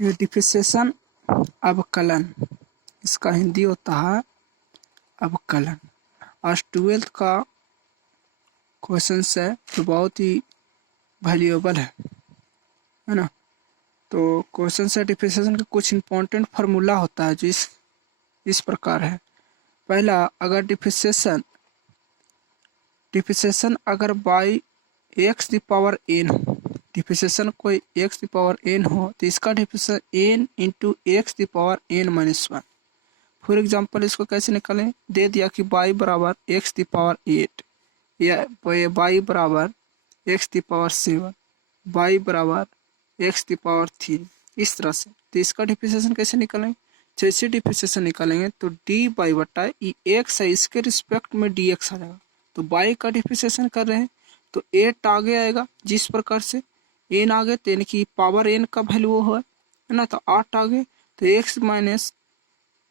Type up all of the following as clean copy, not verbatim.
ये डिफिसिएशन अवकलन, इसका हिंदी होता है अवकलन। आज 12th का क्वेश्चन है तो बहुत ही वैल्यूएबल है ना। तो क्वेश्चन से डिफिसिएशन का कुछ इंपॉर्टेंट फार्मूला होता है जो इस प्रकार है। पहला, अगर डिफिसिएशन अगर by x the power n हो, डिफिसिएशन कोई एक्स द पावर एन हो तो इसका differentiation n into x the power n minus one. For example इसको कैसे निकालें, दे दिया कि बाई बराबर एक्स द पावर 8 या बाई बराबर एक्स द पावर 7, बाई बराबर एक्स द पावर 3, इस तरह से। तो इसका डिफिसिएशन कैसे निकालेंगे, जैसे डिफिसिएशन निकालेंगे तो डी बाई बटा एक्स है, इसके रिस्पेक्ट में डी एक्स आ जाएगा। तो बाई का डिफिसिएशन कर रहे हैं तो 8 आगे आएगा, जिस प्रकार से एन आगे तो यानी कि पावर एन का वैल्यू है ना, तो 8 आगे तो एक्स माइनस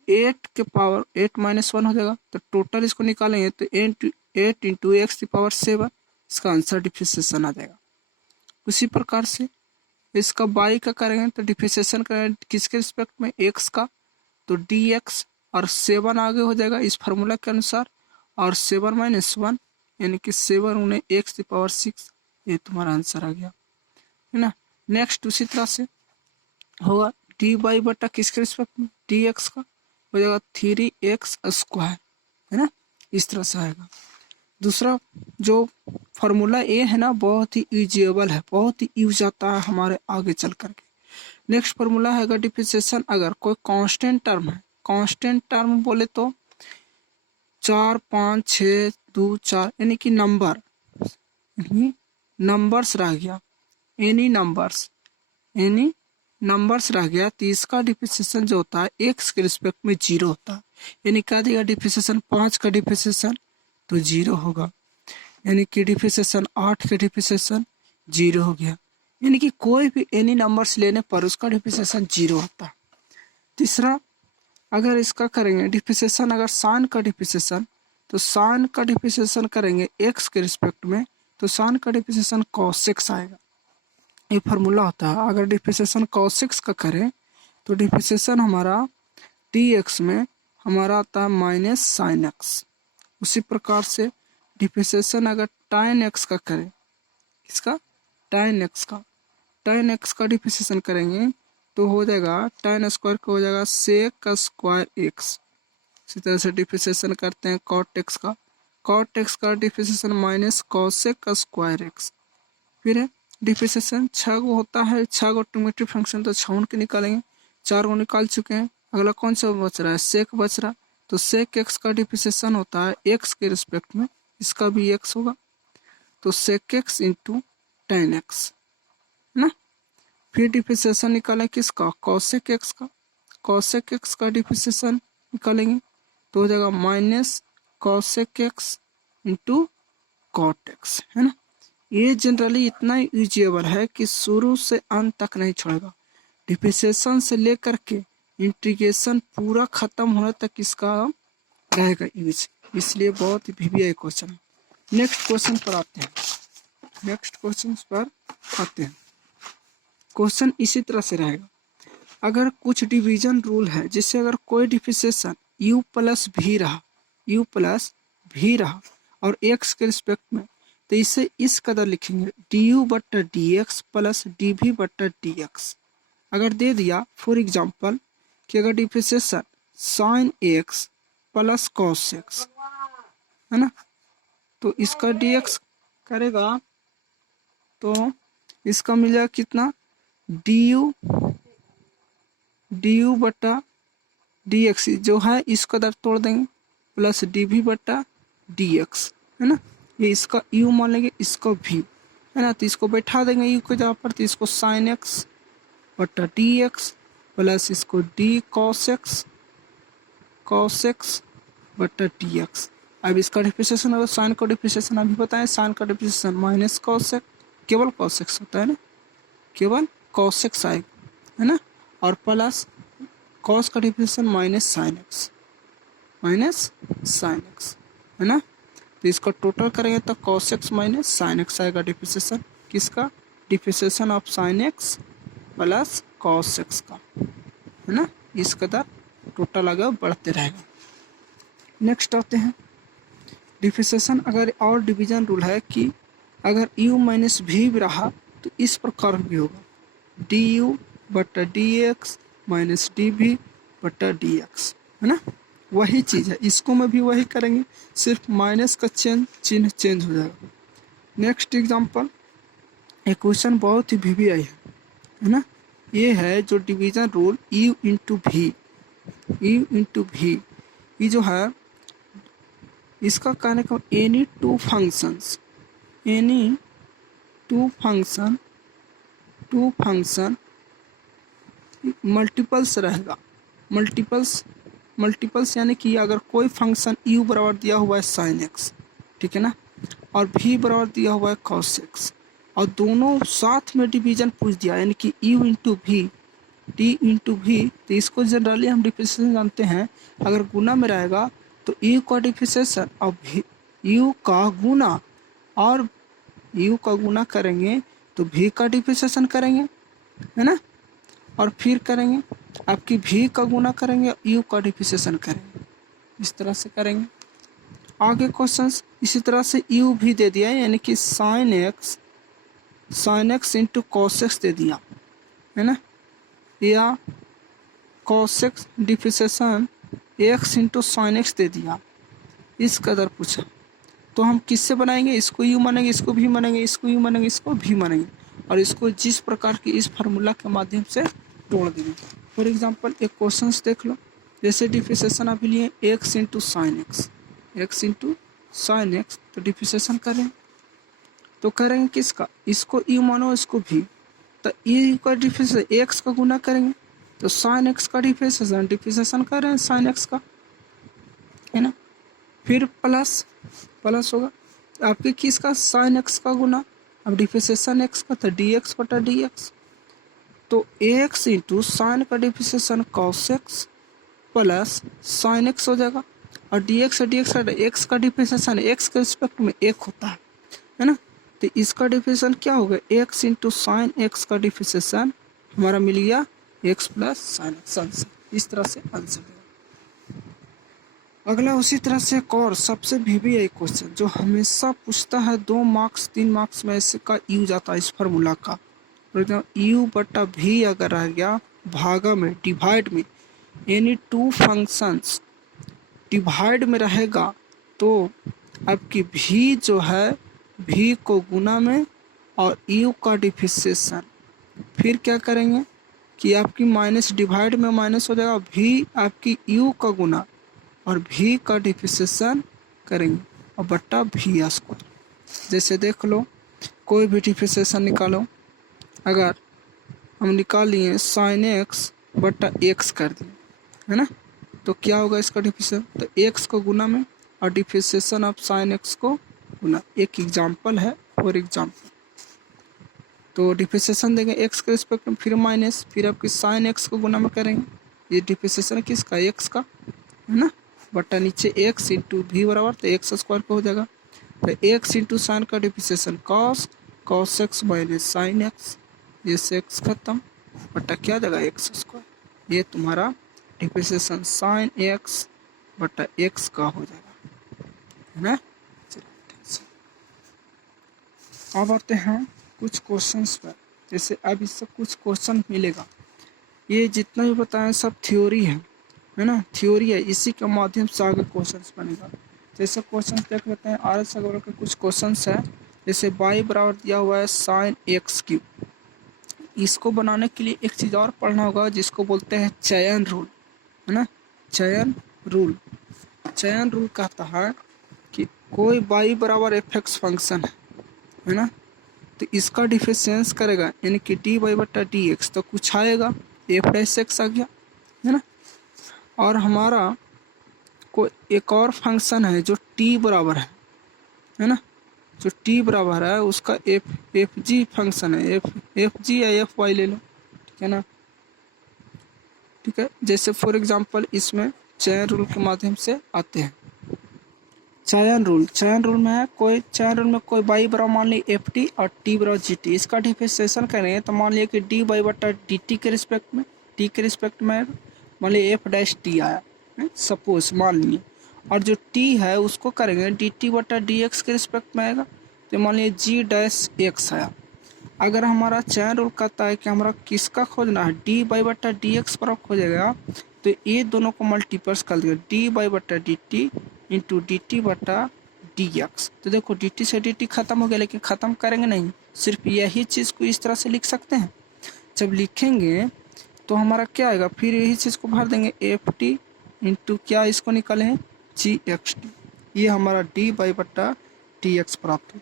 8 के पावर 8 माइनस 1 हो जाएगा। तो टोटल इसको निकालेंगे तो 8 इंटू एक्स की पावर 7, इसका आंसर डिफिसिएशन आ जाएगा। उसी प्रकार से इसका बाई का करेंगे तो डिफिसिएशन करेंगे किसके रिस्पेक्ट में, एक्स का, तो डी एक्स और 7 आगे हो जाएगा इस फार्मूला के अनुसार, और 7 माइनस 1 यानी कि 7 उन्हें एक्स की पावर 6, ये तुम्हारा आंसर आ गया है ना। नेक्स्ट उसी तरह से होगा डी बाई बटा किसके रिस्पेक्ट में, डी एक्स का हो जाएगा 3x स्क्वायर, है ना, इस तरह से आएगा। दूसरा जो फार्मूला ए है ना, बहुत ही यूजेबल है, बहुत ही यूज आता है हमारे आगे चल करके। नेक्स्ट फार्मूला है, अगर डिफिसिएशन अगर कोई कांस्टेंट टर्म है, कांस्टेंट टर्म बोले तो 4 5 6 2 4 यानी कि नंबर्स रह गया, एनी नंबर्स रह गया, तो इसका डिफिसिएशन जो होता है एक्स के रिस्पेक्ट में 0 होता है। यानी क्या देगा डिफिसिएशन, 5 का डिफिसिएशन तो 0 होगा, यानी कि डिफिसिएशन 8 का डिफिसिएशन 0 हो गया, यानी कि कोई भी एनी नंबर्स लेने पर उसका डिफिसिएशन 0 होता है। तीसरा, अगर इसका करेंगे डिफिसिएशन, अगर साइन का डिफिसिएशन, तो साइन का डिफिसिएशन करेंगे एक्स के रिस्पेक्ट में, तो साइन का डिफिसिएशन cos x आएगा। ये फार्मूला होता है। अगर डिफिसिएशन cos x का करें तो डिफिसिएशन हमारा dx में हमारा आता है माइनस साइन एक्स। उसी प्रकार से डिफिसिएशन अगर tan x का करें, इसका tan x का डिफिसिएशन करेंगे तो हो जाएगा tan स्क्वायर का हो जाएगा sec स्क्वायर x। इसी तरह से डिफिसिएशन करते हैं cot x का डिफिसिएशन माइनस cosec स्क्वायर x। फिर है डिफिसिएशन 6 गो होता है, 6 गो ट्रिग्नोमेट्रिक फंक्शन, तो 6 के निकालेंगे, 4 गो निकाल चुके हैं। अगला कौन सा बच रहा है, सेक बच रहा, तो सेक एक्स का डिफिसिएशन होता है एक्स के रिस्पेक्ट में, इसका भी एक्स होगा, तो sec x into tan x, है ना। फिर डिफिसिएशन निकालें किसका, कॉसेक एक्स का, कॉसेक एक्स का डिफिसिएशन निकालेंगे तो हो जाएगा minus cosec x into cot x, है ना। ये जनरली इतना यूजेबल है कि शुरू से अंत तक नहीं छोड़ेगा, डिफिसिएशन से लेकर के इंटीग्रेशन पूरा खत्म होने तक इसका रहेगा यूज, इसलिए बहुत ही वीवीआई क्वेश्चन है। नेक्स्ट क्वेश्चन पर आते हैं। क्वेश्चन इसी तरह से रहेगा, अगर कुछ डिवीजन रूल है जिससे अगर कोई डिफिसिएशन u प्लस भी रहा और x के रिस्पेक्ट में, तो इसे इस कदर लिखेंगे du बट्टा dx प्लस dv बट्टा dx। अगर दे दिया फॉर एग्जांपल कि अगर differentiation sine x plus cos x है ना, तो इसका dx करेगा तो इसका मिल जाएगा कितना, du बट्टा dx जो है इस कदर तोड़ देंगे प्लस dv बट्टा dx, है ना। ये इसका u मान लेंगे, इसका v, है ना, तो इसको बैठा देंगे u के जगह पर, तो इसको साइन एक्स बट्टा dx प्लस इसको d cos x बट्टा dx। अब इसका डिफिसिएशन अगर साइन का डिफिसिएशन अभी बताएं, साइन का डिफिसिएशन माइनस cos x, केवल cos x होता है ना, केवल cos x आएगा, है ना, और प्लस cos का डिफिसिएशन माइनस साइन एक्स, है ना। तो इसका टोटल करेंगे तो cos x minus sine x आएगा डिफिसिएशन, किसका, differentiation of sine x plus cos x का, है ना। इस कदर टोटल आगे बढ़ते रहेगा। नेक्स्ट आते हैं डिफरेंशिएशन। अगर और डिवीजन रूल है कि अगर u माइनस भी रहा तो इस प्रकार भी होगा, du बटा dx माइनस dv बटा dx, है ना। वही चीज़ है, इसको में भी वही करेंगे, सिर्फ माइनस का चिन्ह चेंज हो जाएगा। नेक्स्ट एग्जांपल, एक क्वेश्चन बहुत ही वीवीआई है ना। ये है जो डिवीजन रूल u इंटू भी, ये जो है इसका कहने का एनी टू फंक्शन मल्टीपल्स रहेगा। मल्टीपल्स यानी कि अगर कोई फंक्शन u बराबर दिया हुआ है साइन एक्स, ठीक है ना, और v बराबर दिया हुआ है कॉस एक्स, और दोनों साथ में डिवीजन पूछ दिया यानी कि u इंटू भी d इंटू भी, तो इसको जनरली हम डिफरेंशिएशन जानते हैं, अगर गुना में रहेगा तो u का डिफरेंशिएशन और u का गुना, और u का गुना करेंगे तो v का डिफरेंशिएशन करेंगे, है ना, और फिर करेंगे आपकी v का गुना करेंगे u का डिफरेंशिएशन करेंगे, इस तरह से करेंगे। आगे क्वेश्चंस इसी तरह से u भी दे दिया यानी कि sine x into cos x दे दिया, है ना, या cos x differentiation x into sine x दे दिया, इस कदर पूछा तो हम किससे बनाएंगे, इसको u मानेंगे, इसको भी मानेंगे, इसको u मानेंगे, इसको भी मानेंगे, और इसको जिस प्रकार की इस फार्मूला के माध्यम से तोड़ देंगे। फॉर एग्जांपल एक क्वेश्चन देख लो, जैसे डिफरेंशिएशन अभी लिए एक्स इंटू साइन एक्स, तो डिफरेंशिएशन करें तो करेंगे किसका, इसको u मानो, इसको भी, तो ये का डिफरेंशिएशन एक्स का गुना करेंगे तो साइन एक्स का डिफरेंशिएशन कर रहे हैं साइन एक्स का, है ना, फिर प्लस होगा आपके किसका, साइन एक्स का गुना, अब डिफरेंशिएशन एक्स का तो dx बटा dx, तो एक्स इंटू साइन का differentiation cos x plus sine x हो जाएगा, और dx का एक्स का डिफरेंशिएशन एक्स के रिस्पेक्ट में एक होता है ना, तो इसका डिफरेंशिएशन क्या होगा, एक्स इंटू साइन एक्स का डिफरेंशिएशन हमारा मिल गया x plus sine x answer, इस तरह से आंसर देगा। अगला उसी तरह से एक और सबसे वीवीआई क्वेश्चन जो हमेशा पूछता है, 2 मार्क्स 3 मार्क्स में ऐसे का यू जाता है इस फार्मूला का, यू बटा भी अगर रह गया भागा में डिवाइड में, यानी टू फंक्शंस डिवाइड में रहेगा तो आपकी भी जो है भी को गुना में और यू का डिफरेंशिएशन, फिर क्या करेंगे कि आपकी माइनस डिवाइड में माइनस हो जाएगा, भी आपकी यू का गुना और भी का डिफरेंशिएशन करेंगे और बट्टा भी स्क्वायर। जैसे देख लो कोई भी डिफरेंशिएशन निकालो, अगर हम निकाल लिए साइन एक्स बट्टा एक्स कर दिए, है ना, तो क्या होगा इसका डिफरेंशिएशन, तो एक्स को गुना में और डिफरेंशिएशन ऑफ साइन एक्स को गुना। एक एग्जांपल है फॉर एग्जांपल, तो डिफरेंशिएशन देंगे एक्स के रिस्पेक्ट में, फिर माइनस, फिर आपकी साइन एक्स को गुना में करेंगे, ये डिफरेंशिएशन है किसका, एक्स का, है ना, बटा नीचे एक्स इंटू भी बराबर तो एक्स स्क्वायर का हो जाएगा, तो एक्स इंटू साइन का differentiation cos x minus sine x, ये से एक्स खत्म बटा क्या जाएगा एक्स स्क्वायर, ये तुम्हारा डिफरेंशिएशन साइन एक्स बटा एक्स का हो जाएगा, है ना। अब आते हैं कुछ क्वेश्चंस पर, जैसे अब इससे कुछ क्वेश्चन मिलेगा, ये जितना भी बताएं सब थ्योरी है ना, थ्योरी है, इसी के माध्यम से आगे क्वेश्चंस बनेगा। जैसे क्वेश्चंस देख लेते हैं, आर एस अग्रवाल के कुछ क्वेश्चंस है, जैसे y बराबर दिया हुआ है साइन एक्स क्यूब, इसको बनाने के लिए एक चीज़ और पढ़ना होगा जिसको बोलते हैं चयन रूल, है ना, चयन रूल कहता है कि कोई y बराबर एफ एक्स फंक्शन है ना, तो इसका डिफरेंशिएशन करेगा यानी कि डी वाई बटा डी एक्स, तो कुछ आएगा एफ एस एक्स आ गया, है ना, और हमारा कोई एक और फंक्शन है जो t बराबर है ना, जो t बराबर है उसका एफ जी फंक्शन है, एफ जी या एफ वाई ले लो, ठीक है ना, ठीक है। जैसे फॉर एग्जांपल इसमें चयन रूल के माध्यम से आते हैं, चयन रूल में है चयन रूल में कोई बाई बराबर मान ली एफ टी और टी बराबर जी टी। इसका डिफरेंशिएशन करें तो मान लिया कि डी बाई बटा डी टी के रिस्पेक्ट में, टी के रिस्पेक्ट में मान लिया एफ डैश टी आया, सपोज मान लिए, और जो टी है उसको करेंगे डी टी बटा डी एक्स के रिस्पेक्ट में आएगा, तो मान लिया जी डैश एक्स आया। अगर हमारा चयन रूल कहता है कि हमारा किसका खोजना है, डी बाई बटा डी एक्स पर खोजेगा, तो ये दोनों को मल्टीप्ल्स कर देगा, डी बाई बटा D T into D t बटा डी एक्स। तो देखो डी टी से डी टी खत्म हो गया, लेकिन ख़त्म करेंगे नहीं, सिर्फ यही चीज़ को इस तरह से लिख सकते हैं। जब लिखेंगे तो हमारा क्या आएगा, फिर यही चीज़ को भर देंगे एफ टी इंटू क्या इसको निकाले हैं जी एक्स टी, ये हमारा डी बाई बटा डी एक्स प्राप्त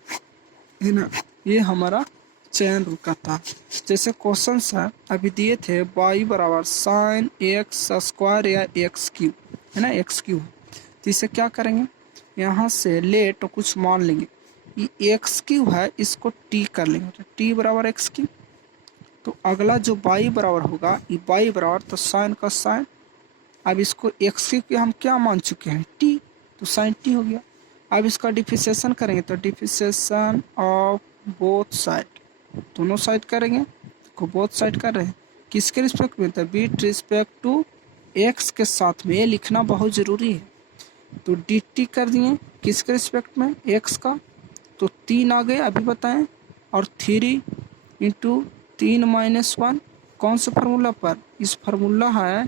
है ना। ये हमारा चयन रूल का था। जैसे क्वेश्चन है अभी दिए थे y बराबर साइन एक्स स्क्वायर या एक्स क्यू, है ना, एक्स क्यू। तो इसे क्या करेंगे, यहाँ से ले तो कुछ मान लेंगे, ये एक्स क्यू है इसको टी कर लेंगे, तो टी बराबर एक्स क्यू। तो अगला जो y बराबर होगा, ये y बराबर तो साइन का साइन, अब इसको एक्स क्यू के हम क्या मान चुके हैं टी, तो साइन टी हो गया। अब इसका डिफरेंशिएशन करेंगे तो डिफरेंशिएशन ऑफ बोथ साइड, दोनों साइड करेंगे, को बोथ साइड कर रहे हैं किसके रिस्पेक्ट में, तो विथ रिस्पेक्ट टू एक्स के साथ में, ये लिखना बहुत ज़रूरी है। तो डी टी कर दिए किसके रिस्पेक्ट में, एक्स का, तो 3 आ गए अभी बताएं, और 3 इंटू 3 माइनस 1 कौन से फार्मूला पर, इस फार्मूला है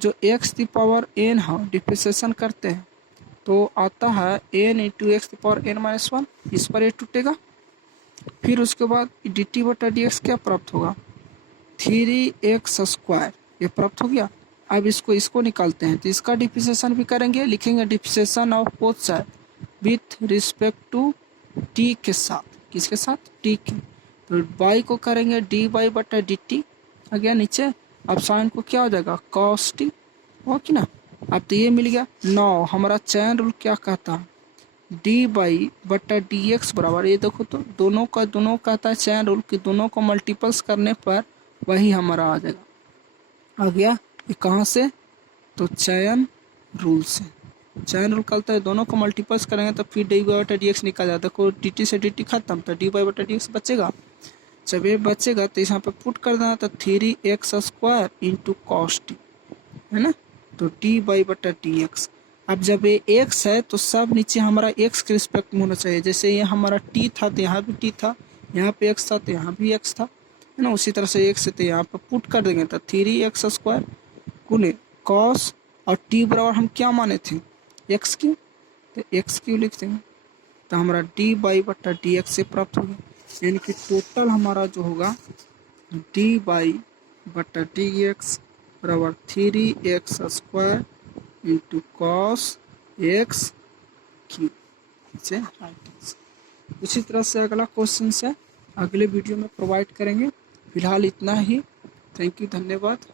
जो एक्स दी पावर एन है, डिफरेंशिएशन करते हैं तो आता है n into x the power n minus 1, इस पर ये टूटेगा। फिर उसके बाद डी टी बटा डी एक्स क्या प्राप्त होगा, 3x स्क्वायर, ये प्राप्त हो गया। अब इसको निकालते हैं, तो इसका डिफरेंशिएशन भी करेंगे, लिखेंगे differentiation of both side with respect to t के साथ, किसके साथ, टी के। तो बाई को करेंगे डी बाई बटा डी टी आ गया नीचे, अब साइन को क्या हो जाएगा कॉस टी, हो कि ना। अब तो ये मिल गया। 9 हमारा चयन रूल क्या कहता है, डी बाई बटा डी एक्स बराबर, ये देखो तो दोनों का कहता है चयन रूल कि दोनों को मल्टीपल्स करने पर वही हमारा आ जाएगा। आ गया ये कहाँ से, तो चयन रूल से। चयन रूल कहता है दोनों को मल्टीपल्स करेंगे तो फिर डी बाई बटा डी एक्स निकल जाता है, देखो डी टी से डी टी खत्म, तो डी बाई बटा डी एक्स बचेगा। जब ये बचेगा तो यहाँ पे पुट कर देना, तो 3x square into cos T, है ना, तो डी बाई बटा डी एक्स। अब जब ये एक्स है तो सब नीचे हमारा एक्स के रिस्पेक्ट में होना चाहिए, जैसे ये हमारा टी था तो यहाँ भी टी था, यहाँ पे एक्स था तो यहाँ भी एक्स था, है ना, उसी तरह से एक्स है तो यहाँ पर पुट कर देंगे, तो 3x स्क्वायर गुने कॉस, और टी बराबर हम क्या माने थे एक्स क्यू, तो एक्स क्यू लिख देंगे, तो हमारा डी बाई बटा डी एक्स से प्राप्त हो गया। यानी कि टोटल हमारा जो होगा डी बाई बटा डी एक्स बराबर 3x square into cos x Q से राइट। उसी तरह से अगला क्वेश्चन से अगले वीडियो में प्रोवाइड करेंगे। फिलहाल इतना ही, थैंक यू, धन्यवाद।